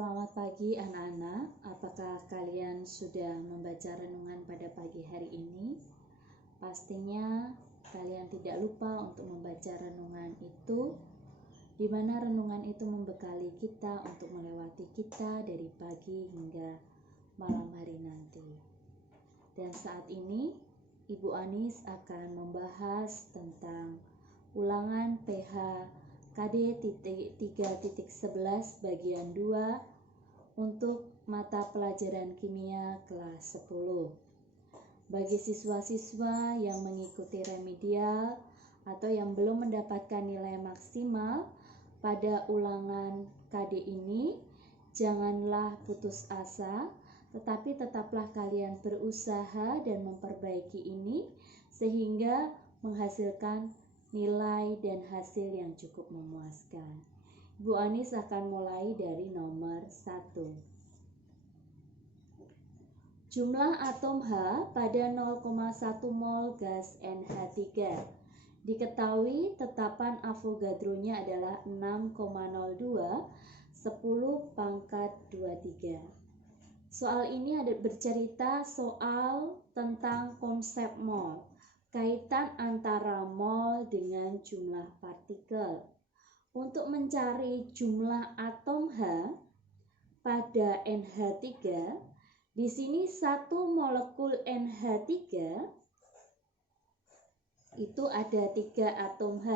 Selamat pagi anak-anak, apakah kalian sudah membaca renungan pada pagi hari ini? Pastinya kalian tidak lupa untuk membaca renungan itu, di mana renungan itu membekali kita untuk melewati kita dari pagi hingga malam hari nanti. Dan saat ini, Ibu Anis akan membahas tentang ulangan PH KD 3.11 bagian 2 untuk mata pelajaran kimia kelas 10. Bagi siswa-siswa yang mengikuti remedial atau yang belum mendapatkan nilai maksimal pada ulangan KD ini, janganlah putus asa, tetapi tetaplah kalian berusaha dan memperbaiki ini sehingga menghasilkan nilai dan hasil yang cukup memuaskan. Bu Anis akan mulai dari nomor 1. Jumlah atom H pada 0,1 mol gas NH3. Diketahui tetapan Avogadro-nya adalah 6,02 10⁻23. Soal ini bercerita soal tentang konsep mol. Kaitan antara mol dengan jumlah partikel. Untuk mencari jumlah atom H pada NH3, di sini satu molekul NH3 itu ada 3 atom H.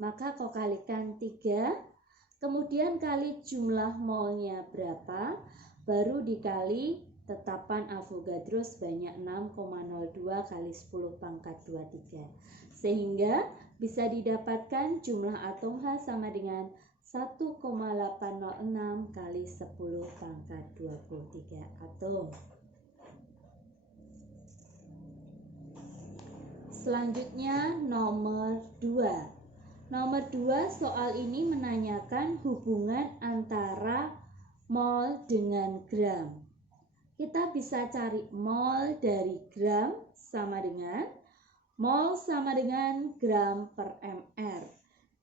Maka kau kalikan 3, kemudian kali jumlah molnya berapa, baru dikali tetapan Avogadro sebanyak 6,02 kali 10⁻23. Sehingga bisa didapatkan jumlah atom H sama dengan 1,806 kali 10⁻23 atom. Selanjutnya nomor 2. Nomor 2 soal ini menanyakan hubungan antara mol dengan gram. Kita bisa cari mol dari gram sama dengan gram per mr.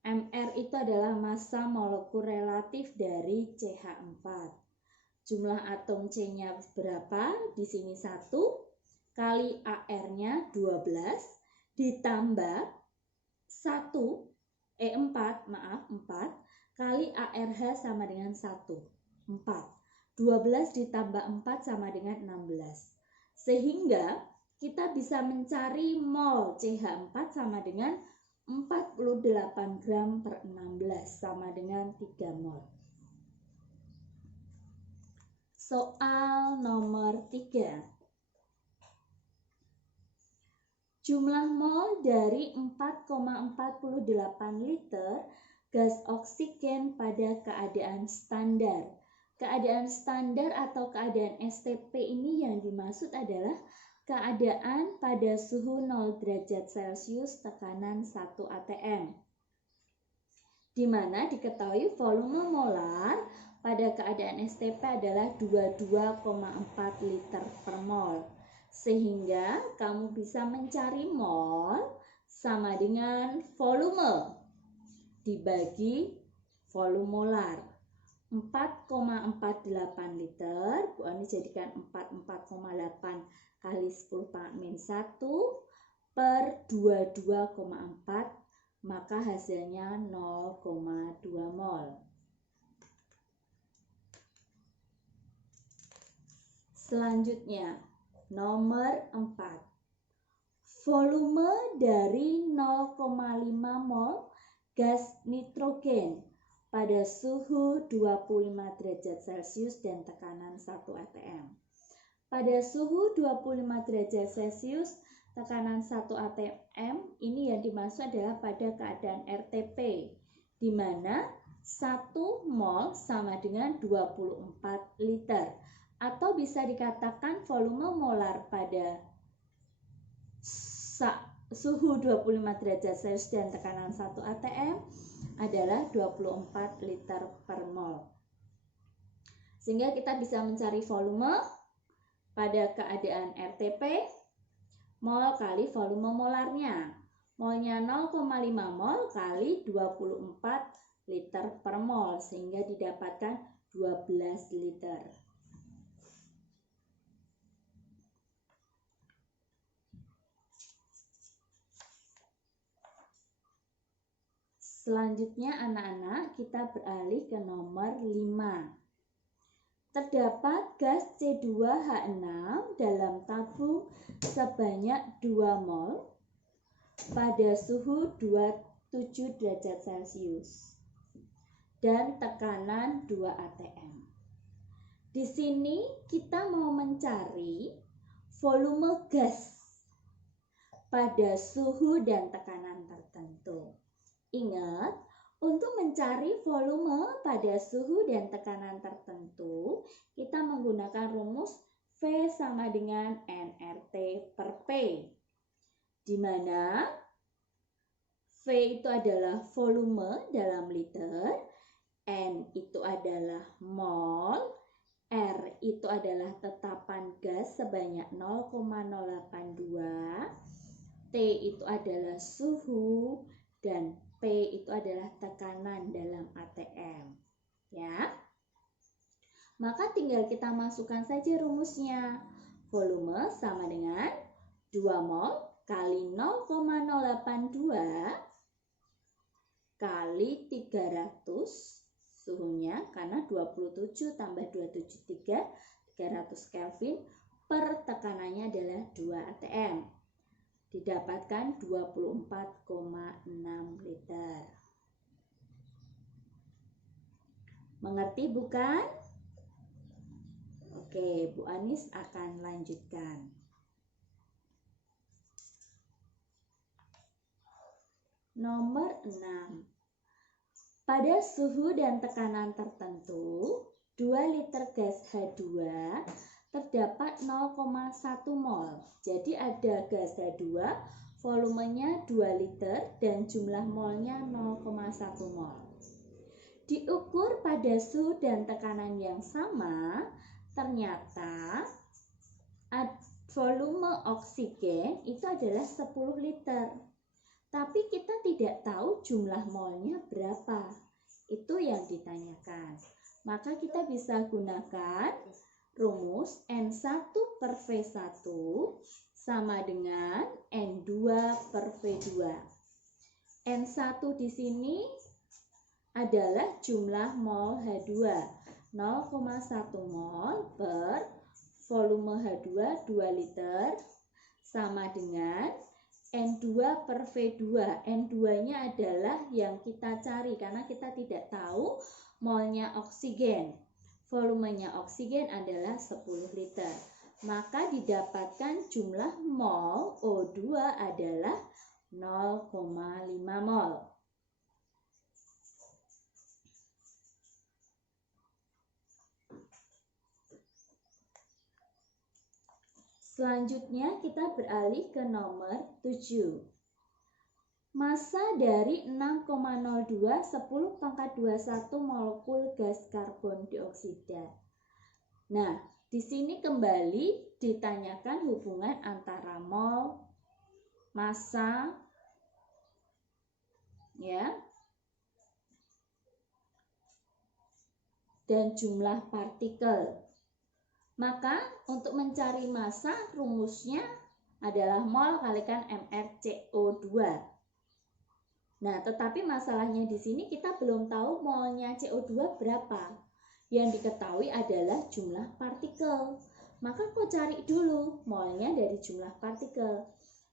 Mr itu adalah massa molekul relatif dari CH4. Jumlah atom C-nya berapa? Di sini 1 kali AR-nya 12 ditambah 4 kali ARH sama dengan 1, 4. 12 ditambah 4 sama dengan 16. Sehingga kita bisa mencari mol CH4 sama dengan 48 gram per 16 sama dengan 3 mol. Soal nomor 3. Jumlah mol dari 4,48 liter gas oksigen pada keadaan standar. Keadaan standar atau keadaan STP ini yang dimaksud adalah keadaan pada suhu 0 derajat Celcius tekanan 1 atm. Di mana diketahui volume molar pada keadaan STP adalah 22,4 liter per mol. Sehingga kamu bisa mencari mol sama dengan volume dibagi volume molar. 4,48 liter, Bu Ani jadikan 4,8 kali 10⁻⁻1 per 22,4, maka hasilnya 0,2 mol. Selanjutnya, nomor 4. Volume dari 0,5 mol gas nitrogen pada suhu 25 derajat Celcius dan tekanan 1 atm. Pada suhu 25 derajat Celcius, tekanan 1 atm, ini yang dimaksud adalah pada keadaan RTP, di mana 1 mol sama dengan 24 liter. Atau bisa dikatakan volume molar pada suhu 25 derajat Celcius dan tekanan 1 atm adalah 24 liter per mol. Sehingga kita bisa mencari volume pada keadaan RTP, mol kali volume molarnya. Molnya 0,5 mol kali 24 liter per mol, sehingga didapatkan 12 liter. Selanjutnya anak-anak, kita beralih ke nomor 5. Terdapat gas C2H6 dalam tabung sebanyak 2 mol pada suhu 27 derajat Celcius dan tekanan 2 atm. Di sini kita mau mencari volume gas pada suhu dan tekanan tertentu. Ingat, untuk mencari volume pada suhu dan tekanan tertentu, kita menggunakan rumus V sama dengan nRT per P, di mana V itu adalah volume dalam liter, N itu adalah mol, R itu adalah tetapan gas sebanyak 0,082, T itu adalah suhu, dan P itu adalah tekanan dalam atm. Ya. Maka tinggal kita masukkan saja rumusnya. Volume sama dengan 2 mol kali 0,082 kali 300 suhunya, karena 27 tambah 273 300 Kelvin, per tekanannya adalah 2 atm. Didapatkan 24,6 liter. Mengerti bukan? Oke, Bu Anis akan lanjutkan. Nomor 6. Pada suhu dan tekanan tertentu, 2 liter gas H2 terdapat 0,1 mol. Jadi ada gas H2, volumenya 2 liter dan jumlah molnya 0,1 mol. Diukur pada suhu dan tekanan yang sama, ternyata volume oksigen itu adalah 10 liter. Tapi kita tidak tahu jumlah molnya berapa. Itu yang ditanyakan. Maka kita bisa gunakan rumus N1 per V1 sama dengan N2 per V2. N1 di sini adalah jumlah mol H2, 0,1 mol per volume H2 2 liter sama dengan N2 per V2. N2-nya adalah yang kita cari karena kita tidak tahu molnya oksigen. Volumenya oksigen adalah 10 liter. Maka didapatkan jumlah mol O2 adalah 0,5 mol. Selanjutnya kita beralih ke nomor 7. Massa dari 6,02 10 pangkat 21 molekul gas karbon dioksida. Nah, di sini kembali ditanyakan hubungan antara mol, massa, ya, dan jumlah partikel. Maka untuk mencari massa rumusnya adalah mol kalikan mrCO2. Nah, tetapi masalahnya di sini kita belum tahu molnya CO2 berapa. Yang diketahui adalah jumlah partikel. Maka kau cari dulu molnya dari jumlah partikel.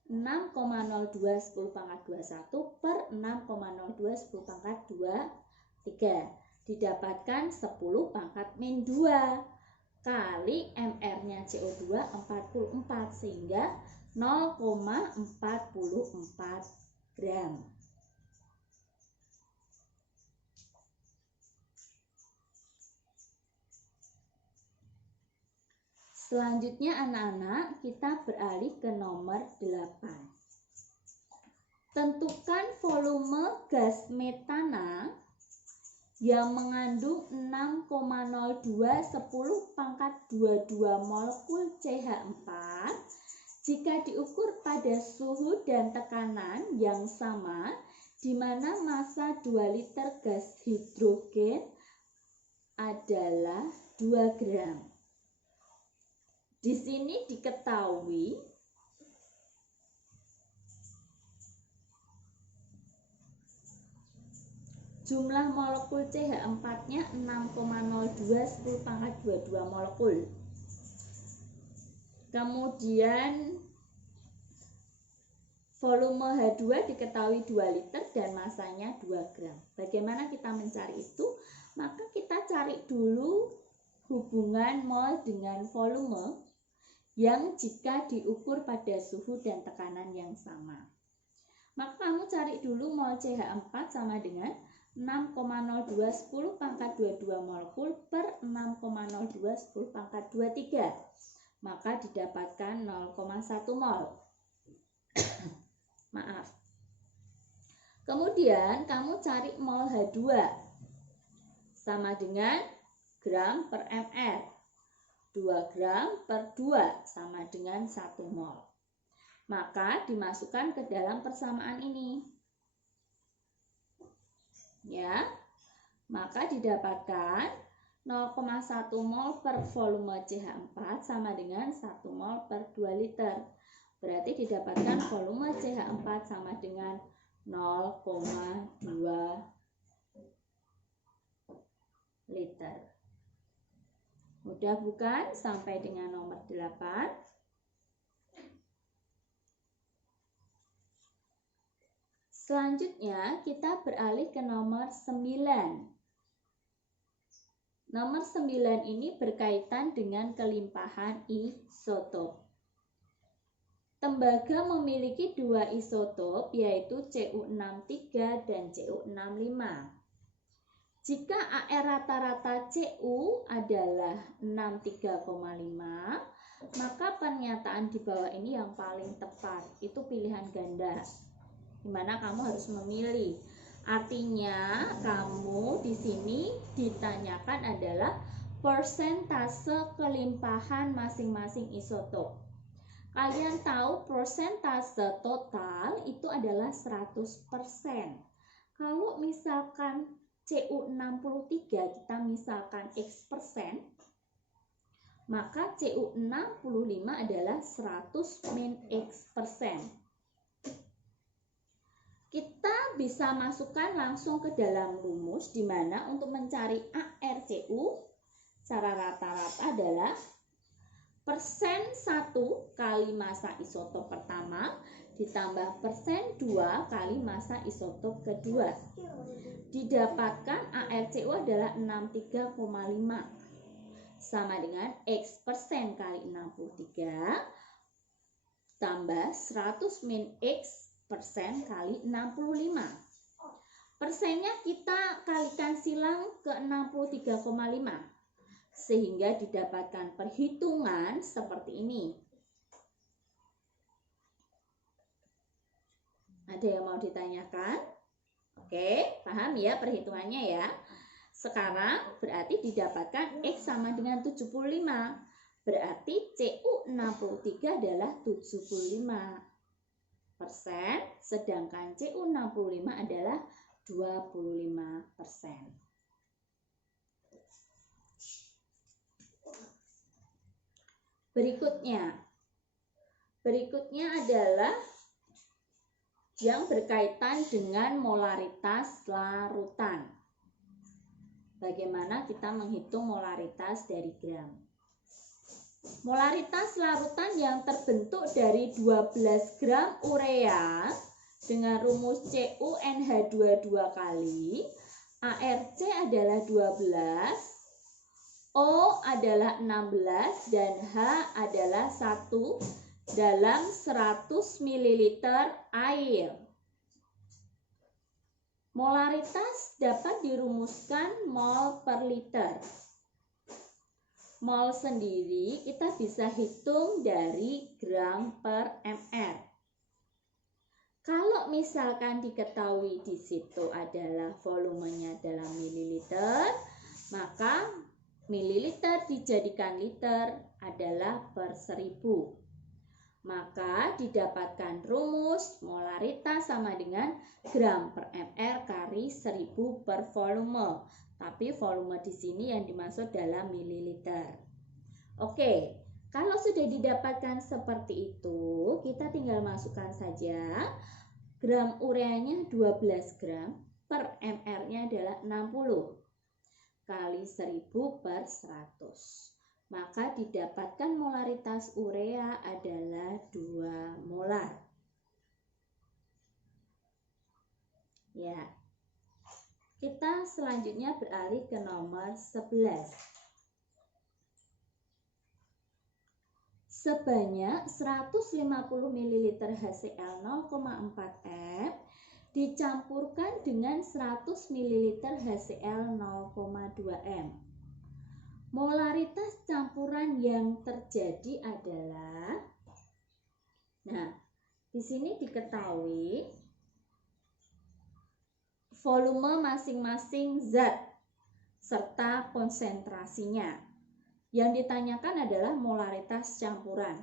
6,02 10 pangkat 21 per 6,02 10 pangkat 23. Didapatkan 10 pangkat min 2 kali MR-nya CO2 44 sehingga 0,44 gram. Selanjutnya anak-anak kita beralih ke nomor 8. Tentukan volume gas metana yang mengandung 6,02 10 pangkat 22 molekul CH4 jika diukur pada suhu dan tekanan yang sama, di mana massa 2 liter gas hidrogen adalah 2 gram. Di sini diketahui jumlah molekul CH4-nya 6,02 10 pangkat 22 molekul. Kemudian volume H2 diketahui 2 liter dan masanya 2 gram. Bagaimana kita mencari itu? Maka kita cari dulu hubungan mol dengan volume yang jika diukur pada suhu dan tekanan yang sama. Maka kamu cari dulu mol CH4 sama dengan 6,02 10 pangkat 22 molekul per 6,02 10 pangkat 23. Maka didapatkan 0,1 mol. Maaf. Kemudian kamu cari mol H2 sama dengan gram per ml. 2 gram per 2 sama dengan 1 mol. Maka dimasukkan ke dalam persamaan ini. Ya. Maka didapatkan 0,1 mol per volume CH4 sama dengan 1 mol per 2 liter. Berarti didapatkan volume CH4 sama dengan 0,2 liter. Mudah bukan? Sampai dengan nomor 8. Selanjutnya kita beralih ke nomor 9. Nomor 9 ini berkaitan dengan kelimpahan isotop. Tembaga memiliki 2 isotop yaitu Cu63 dan Cu65. Jika AR rata-rata Cu adalah 63,5, maka pernyataan di bawah ini yang paling tepat. Itu pilihan ganda, dimana kamu harus memilih. Artinya kamu di sini ditanyakan adalah persentase kelimpahan masing-masing isotop. Kalian tahu persentase total itu adalah 100%. Kalau misalkan Cu63 kita misalkan X persen, maka Cu65 adalah 100 min X persen. Kita bisa masukkan langsung ke dalam rumus, di mana untuk mencari ARCU cara rata-rata adalah persen 1 kali massa isotop pertama ditambah persen 2 kali massa isotop kedua. Didapatkan ARCU adalah 63,5 sama dengan X persen kali 63 tambah 100 min X persen kali 65. Persennya kita kalikan silang ke 63,5. Sehingga didapatkan perhitungan seperti ini. Ada yang mau ditanyakan? Oke, paham ya perhitungannya ya. Sekarang berarti didapatkan X sama dengan 75. Berarti Cu63 adalah 75%, sedangkan Cu65 adalah 25%. Berikutnya adalah yang berkaitan dengan molaritas larutan. Bagaimana kita menghitung molaritas dari gram? Molaritas larutan yang terbentuk dari 12 gram urea dengan rumus CuNH2 2 kali, ARC adalah 12, O adalah 16 dan H adalah 1 dalam 100 ml air. Molaritas dapat dirumuskan mol per liter. Mol sendiri kita bisa hitung dari gram per ml. Kalau misalkan diketahui di situ adalah volumenya dalam mililiter, maka mililiter dijadikan liter adalah per 1000. Maka didapatkan rumus molaritas sama dengan gram per ml kali 1000 per volume. Tapi volume di sini yang dimaksud dalam mililiter. Oke, kalau sudah didapatkan seperti itu, kita tinggal masukkan saja gram ureanya 12 gram per mR-nya adalah 60 kali 1000 per 100. Maka didapatkan molaritas urea adalah 2 molar. Ya. Kita selanjutnya beralih ke nomor 11. Sebanyak 150 ml HCl 0,4 M dicampurkan dengan 100 ml HCl 0,2 M. Molaritas campuran yang terjadi adalah, nah, di sini diketahui volume masing-masing zat serta konsentrasinya. Yang ditanyakan adalah molaritas campuran.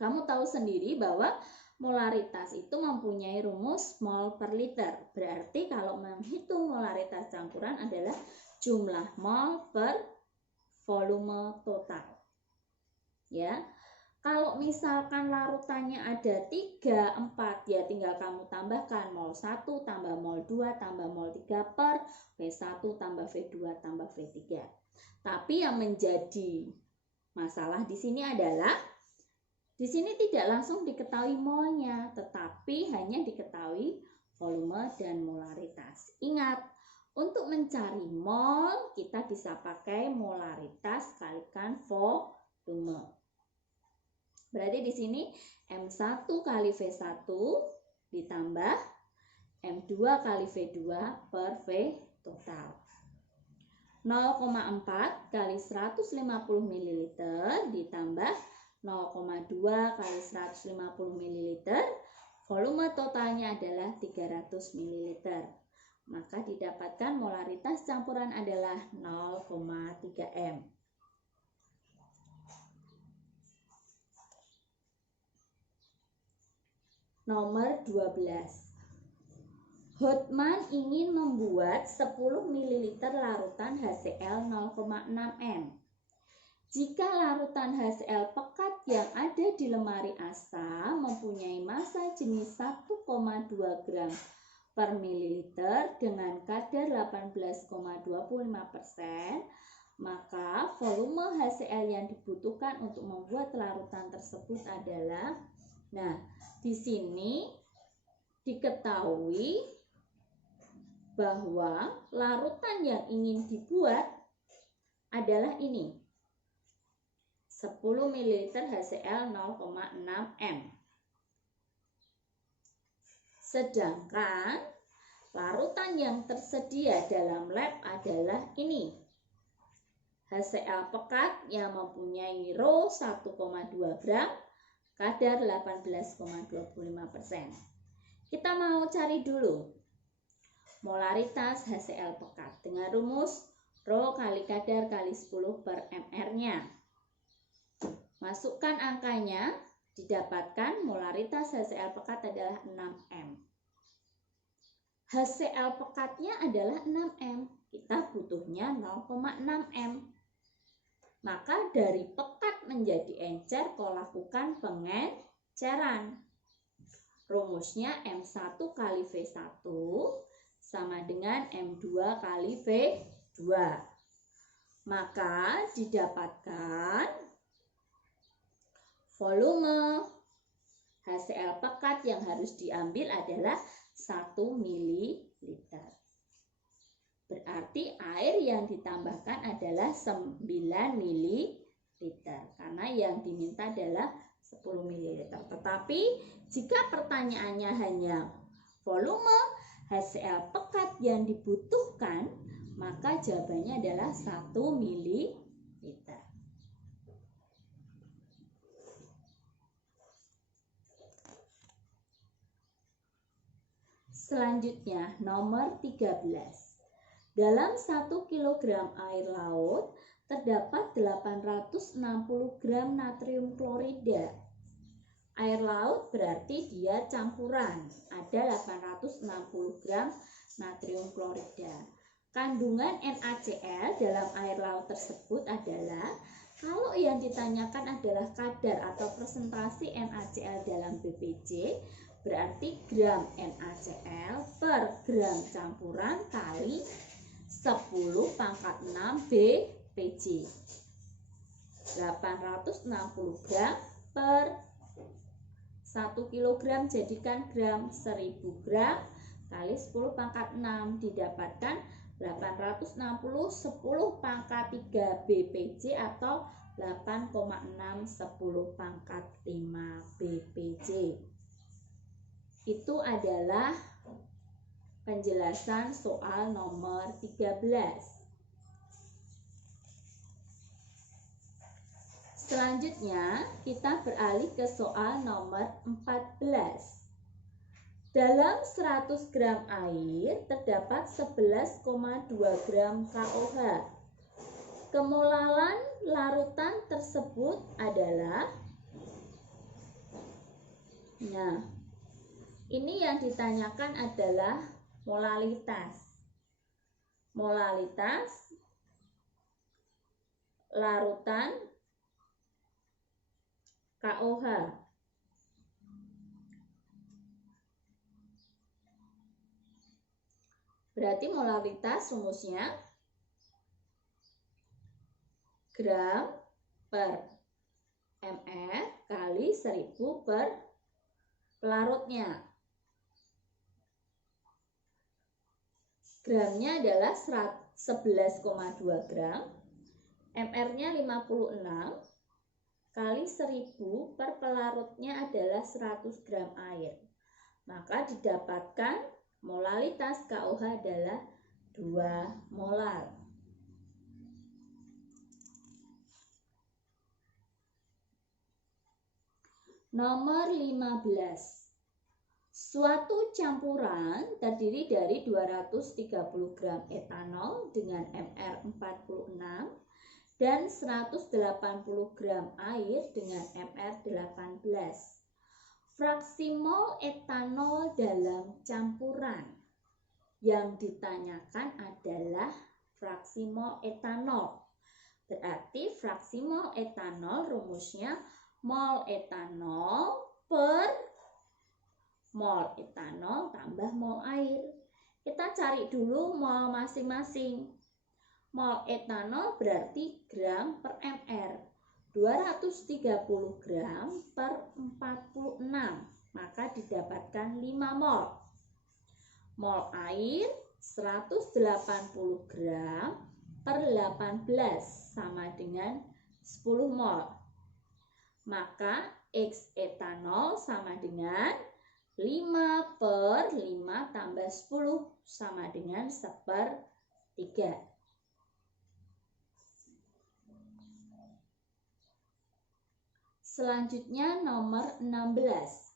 Kamu tahu sendiri bahwa molaritas itu mempunyai rumus mol per liter. Berarti kalau menghitung molaritas campuran adalah jumlah mol per volume total. Ya. Kalau misalkan larutannya ada 3, 4, ya tinggal kamu tambahkan mol 1 tambah mol 2 tambah mol 3 per V1 tambah V2 tambah V3. Tapi yang menjadi masalah di sini adalah di sini tidak langsung diketahui molnya, tetapi hanya diketahui volume dan molaritas. Ingat, untuk mencari mol kita bisa pakai molaritas kalikan volume. Berarti di sini M1 kali V1 ditambah M2 kali V2 per V total. 0,4 kali 150 ml ditambah 0,2 kali 150 ml, volume totalnya adalah 300 ml. Maka didapatkan molaritas campuran adalah 0,3 M. Nomor 12. Hotman ingin membuat 10 ml larutan HCl 0,6 M. Jika larutan HCl pekat yang ada di lemari asa mempunyai massa jenis 1,2 gram per mililiter dengan kadar 18,25%, maka volume HCl yang dibutuhkan untuk membuat larutan tersebut adalah, nah, di sini diketahui bahwa larutan yang ingin dibuat adalah ini, 10 ml HCl 0,6 M. Sedangkan larutan yang tersedia dalam lab adalah ini, HCl pekat yang mempunyai Rho 1,2 gram, kadar 18,25%. Kita mau cari dulu molaritas HCl pekat dengan rumus Rho kali kadar kali 10 per mR-nya. Masukkan angkanya, didapatkan molaritas HCl pekat adalah 6M. HCl pekatnya adalah 6M, kita butuhnya 0,6M. Maka dari pekat menjadi encer, kau lakukan pengenceran. Rumusnya M1 kali V1 sama dengan M2 kali V2. Maka didapatkan volume HCl pekat yang harus diambil adalah 1 ml. Berarti air yang ditambahkan adalah 9 ml karena yang diminta adalah 10 ml. Tetapi jika pertanyaannya hanya volume HCl pekat yang dibutuhkan, maka jawabannya adalah 1 ml. Selanjutnya, nomor 13. Dalam 1 kg air laut terdapat 860 gram natrium klorida. Air laut berarti dia campuran, ada 860 gram natrium klorida. kandungan NaCl dalam air laut tersebut adalah, kalau yang ditanyakan adalah kadar atau persentase NaCl dalam BPJ, berarti gram NaCl per gram campuran kali 10⁻6 BPJ. 860 gram per 1 kg jadikan gram, 1000 gram kali 10⁻6 didapatkan 860 10⁻3 BPJ atau 8,6 10⁻5 BPJ. Itu adalah penjelasan soal nomor 13. Selanjutnya kita beralih ke soal nomor 14. Dalam 100 gram air terdapat 11,2 gram KOH. Kemolalan larutan tersebut adalah, nah, ini yang ditanyakan adalah molalitas. Molalitas larutan KOH. Berarti molaritas rumusnya gram per ml kali 1000 per pelarutnya. Gramnya adalah 11,2 gram, ml-nya 56, kali 1000 per pelarutnya adalah 100 gram air. Maka didapatkan molalitas KOH adalah 2 molar. Nomor 15. Suatu campuran terdiri dari 230 gram etanol dengan MR46 dan 180 gram air dengan MR18. Fraksi mol etanol dalam campuran. Yang ditanyakan adalah fraksi mol etanol. Berarti fraksi mol etanol rumusnya mol etanol per mol etanol tambah mol air. Kita cari dulu mol masing-masing. Mol etanol berarti gram per ml. 230 gram per 46, maka didapatkan 5 mol. Mol air 180 gram per 18 sama dengan 10 mol. Maka X etanol sama dengan 5 per 5 tambah 10 sama dengan 1/3. Selanjutnya nomor 16.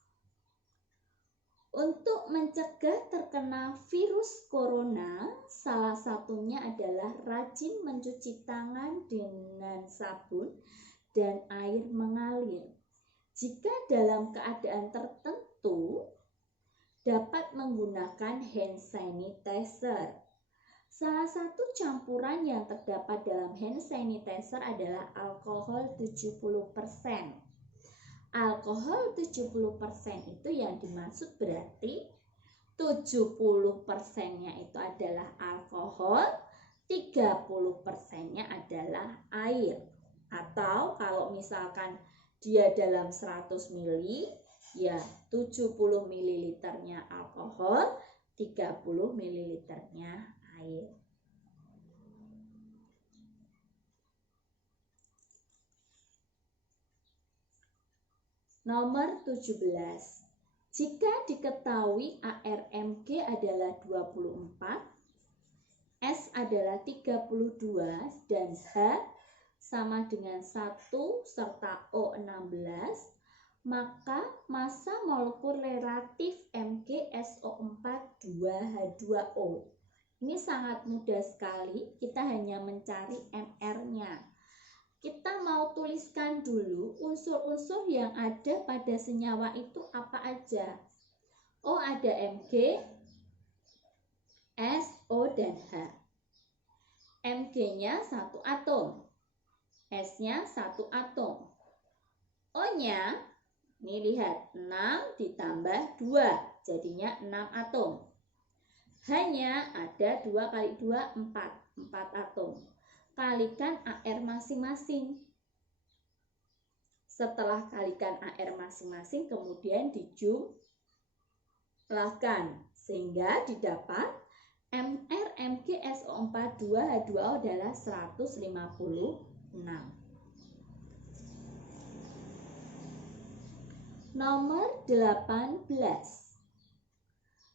Untuk mencegah terkena virus corona, salah satunya adalah rajin mencuci tangan dengan sabun dan air mengalir. Jika dalam keadaan tertentu, dapat menggunakan hand sanitizer. Salah satu campuran yang terdapat dalam hand sanitizer adalah alkohol 70%. Alkohol 70% itu yang dimaksud berarti 70%-nya itu adalah alkohol, 30%-nya adalah air. Atau kalau misalkan dia dalam 100 ml, ya 70 ml-nya alkohol, 30 ml-nya air. Nomor 17. Jika diketahui ARMG adalah 24, S adalah 32 dan H sama dengan 1 serta O 16, maka massa molekul relatif MgSO4 2H2O. Ini sangat mudah sekali, kita hanya mencari MR-nya. Kita mau tuliskan dulu unsur-unsur yang ada pada senyawa itu apa aja. Oh, ada Mg, S, O, dan H. Mg-nya 1 atom. S-nya 1 atom. O-nya, ini lihat, 6 ditambah 2, jadinya 6 atom. H-nya ada 2 kali 2, 4 atom. Kalikan AR masing-masing. Setelah kalikan AR masing-masing, kemudian dijumlahkan. Sehingga didapat MR, Mg, SO4, 2, H2O adalah 156. Nomor 18.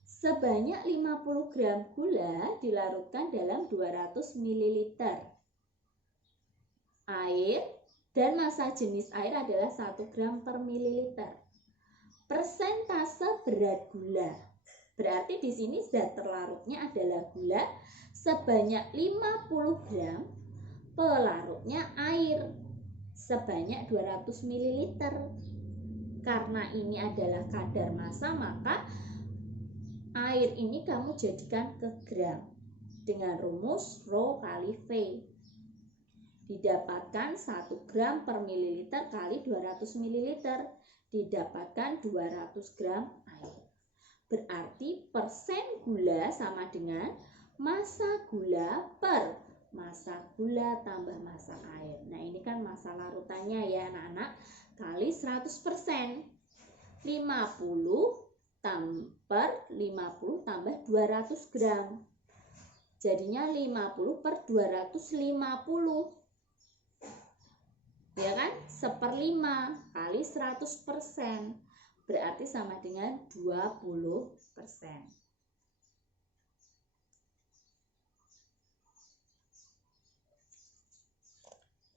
Sebanyak 50 gram gula dilarutkan dalam 200 ml air dan massa jenis air adalah 1 gram per mililiter. Persentase berat gula. Berarti di sini zat terlarutnya adalah gula sebanyak 50 gram, pelarutnya air sebanyak 200 ml. Karena ini adalah kadar massa, maka air ini kamu jadikan ke gram dengan rumus Rho kali V. Didapatkan 1 gram per mililiter kali 200 mililiter, didapatkan 200 gram air. Berarti persen gula sama dengan massa gula per massa gula tambah massa air. Nah, ini kan massa larutannya ya anak-anak, kali 100%. 50 tambah 200 gram. Jadinya 50 per 250. Ya kan? 1/5 kali 100%. Berarti sama dengan 20%.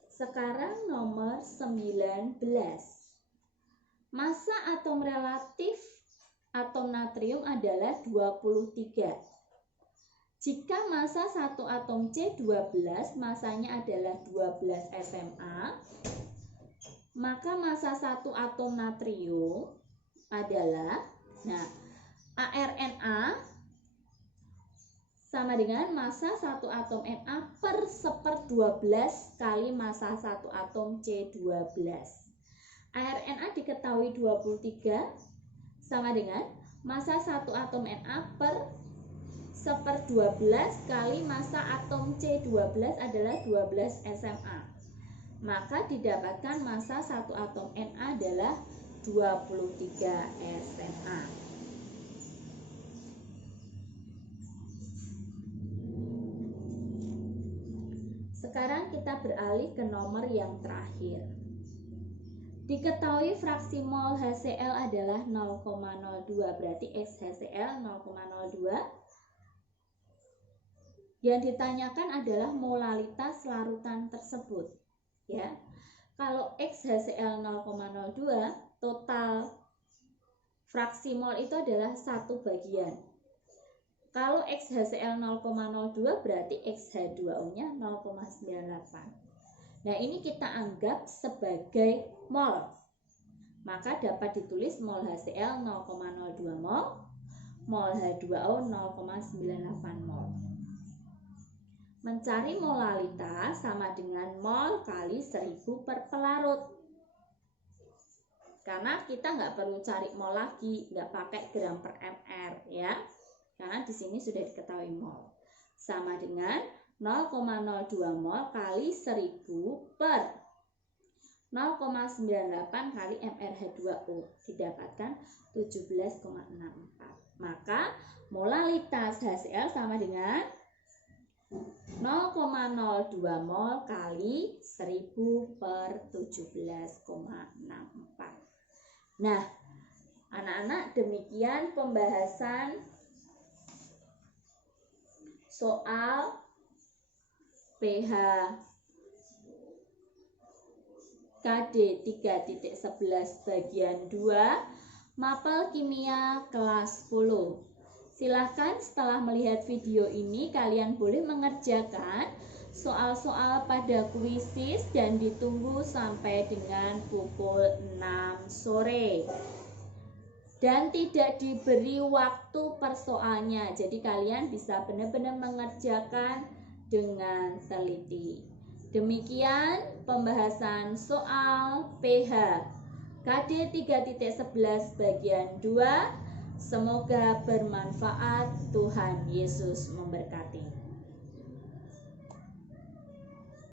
Sekarang nomor 19. Massa atom relatif atom natrium adalah 23. Jika massa satu atom C12, massanya adalah 12 SMA, maka massa satu atom natrium adalah, ARNA sama dengan massa satu atom Na per 1/12 kali massa satu atom C12. ARNA diketahui 23 sama dengan massa satu atom Na per 1/12 kali massa atom C12 adalah 12 SMA. Maka didapatkan massa satu atom Na adalah 23 SMA. Sekarang kita beralih ke nomor yang terakhir. Diketahui fraksi mol HCl adalah 0,02, berarti X HCl 0,02. Yang ditanyakan adalah molalitas larutan tersebut. Ya, kalau X HCl 0,02, total fraksi mol itu adalah 1 bagian. Kalau X HCl 0,02 berarti XH2O-nya 0,98. Nah, ini kita anggap sebagai mol. Maka dapat ditulis mol HCl 0,02 mol, mol H2O 0,98 mol. Mencari molalitas sama dengan mol kali 1000 per pelarut. Karena kita nggak perlu cari mol lagi, nggak pakai gram per mr ya. Karena di sini sudah diketahui mol. Sama dengan 0,02 mol kali 1000 per 0,98 kali mrH2O, didapatkan 17,64. Maka molalitas HCl sama dengan 0,02 mol kali 1000 per 17,64. Nah, anak-anak, demikian pembahasan soal pH KD 3.11 bagian 2 Mapel Kimia kelas 10. Silahkan setelah melihat video ini kalian boleh mengerjakan soal-soal pada kuisis dan ditunggu sampai dengan pukul 6 sore. Dan tidak diberi waktu per soalnya. Jadi kalian bisa benar-benar mengerjakan dengan teliti. Demikian pembahasan soal PH KD 3.11 bagian 2. Semoga bermanfaat. Tuhan Yesus memberkati.